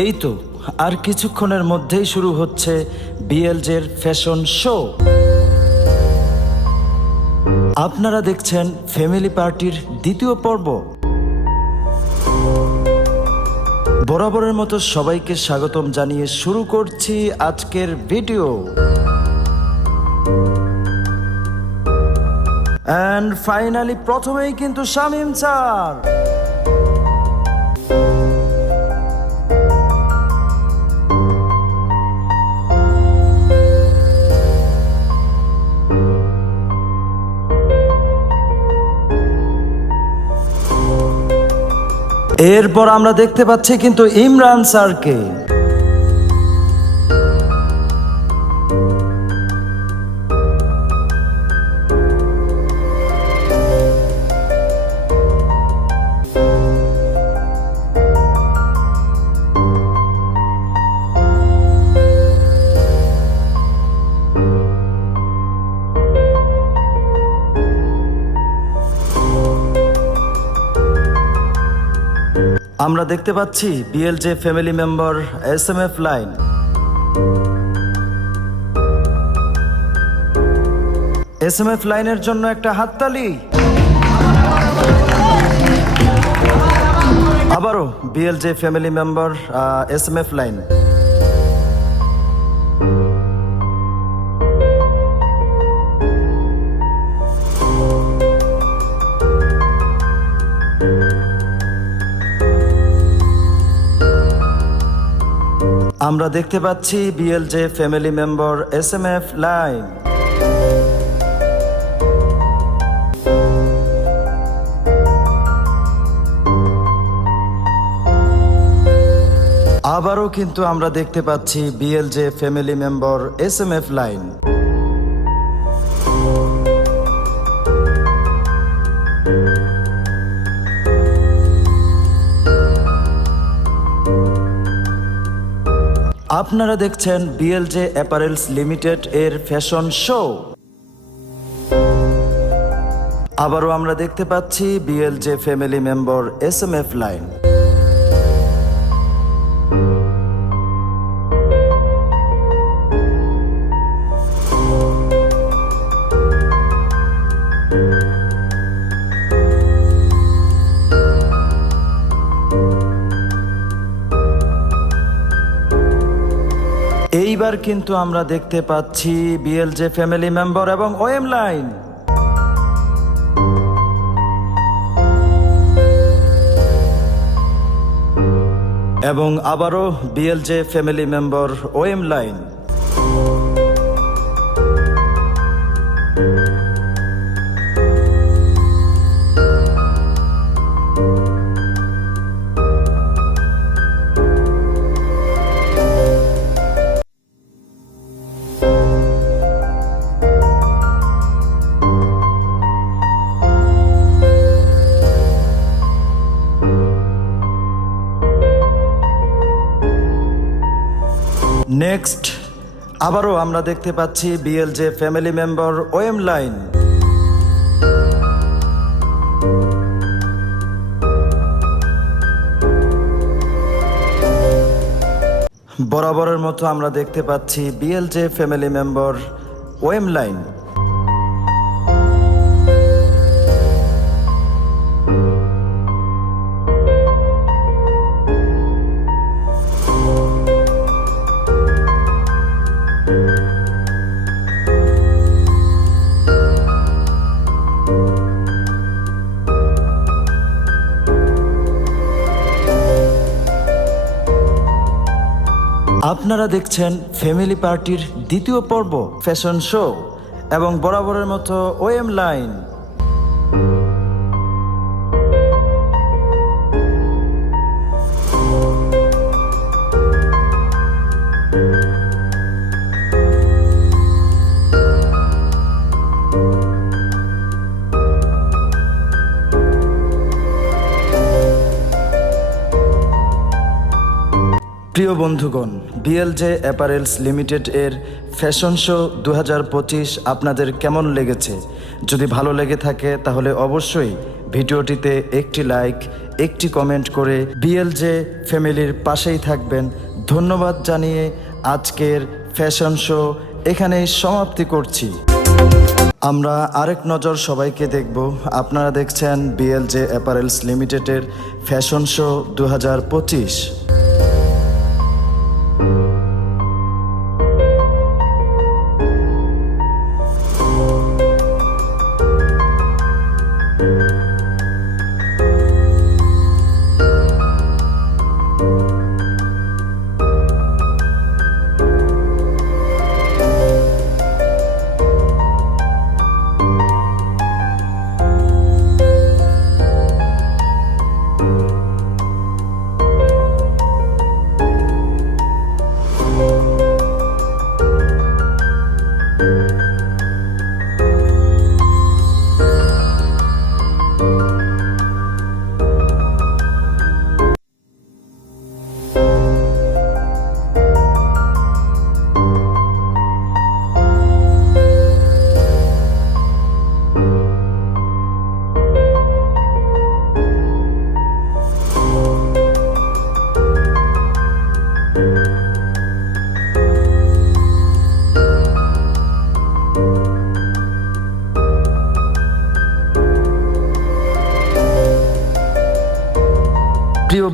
এই তো আর কিছুক্ষণের মধ্যেই শুরু হচ্ছে বিএলজের ফ্যাশন শো আপনারা দেখছেন ফ্যামিলি পার্টির দ্বিতীয় পর্ব। বরাবরের মতো সবাইকে স্বাগতম জানিয়ে শুরু করছি আজকের ভিডিও। অ্যান্ড ফাইনালি প্রথমেই কিন্তু শামিম স্যার। এরপর আমরা দেখতে পাচ্ছি কিন্তু ইমরান স্যারকে। আমরা দেখতে পাচ্ছি BLJ family member S M F line S M F লাইনের জন্য একটা হাততালি। আবারও BLJ family member S M F line আমরা দেখতে পাচ্ছি BLJ family member S M F line. আবারও কিন্তু আমরা দেখতে পাচ্ছি BLJ family member S M F line. আপনারা দেখছেন বিএলজে অ্যাপারেলস লিমিটেড এর ফ্যাশন শো আবারও আমরা দেখতে পাচ্ছি BLJ family member S M F line এইবার কিন্তু আমরা দেখতে পাচ্ছি বিএলজে ফ্যামিলি মেম্বার এবং ওএম লাইন এবং আবারও BLJ family member OM line next আবারও আমরা দেখতে পাচ্ছি BLJ family member OM line বরাবরের মতো আমরা দেখতে পাচ্ছি BLJ family member OM line আপনারা দেখছেন ফ্যামিলি পার্টির দ্বিতীয় পর্ব ফ্যাশন শো এবং বরাবরের মতো ওএম লাইন প্রিয় বন্ধুগণ বিএলজে অ্যাপারেলস লিমিটেড এর ফ্যাশন শো দু হাজার পঁচিশ আপনাদের কেমন লেগেছে? যদি ভালো লেগে থাকে, তাহলে অবশ্যই ভিডিওটিতে একটি লাইক একটি কমেন্ট করে বিএলজে ফ্যামিলির পাশেই থাকবেন। ধন্যবাদ জানিয়ে আজকের ফ্যাশন শো এখানেই সমাপ্তি করছি। আমরা আরেক নজর সবাইকে দেখব। আপনারা দেখছেন বিএলজে অ্যাপারেলস লিমিটেডের ফ্যাশন শো দু হাজার পঁচিশ।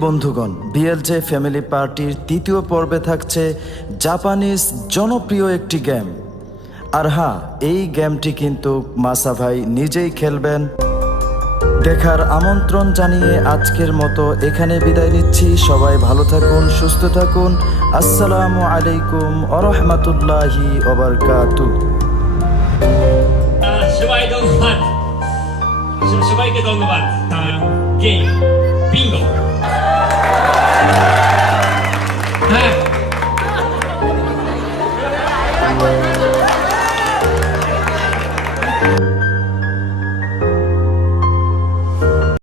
বন্ধুগণ বিএলজে ফ্যামিলি পার্টির তৃতীয় পর্বে থাকছে জাপানিজ জনপ্রিয় একটি গেম। আর হ্যাঁ এই গেমটি কিন্তু মাসা ভাই নিজেই খেলবেন। দেখার আমন্ত্রণ জানিয়ে আজকের মতো এখানে বিদায় নিচ্ছি। সবাই ভালো থাকুন, সুস্থ থাকুন। আসসালামু আলাইকুম আরহামাতুল্লাহি ওবরকাতু সবাইকে ধন্যবাদ। বিঙ্গো।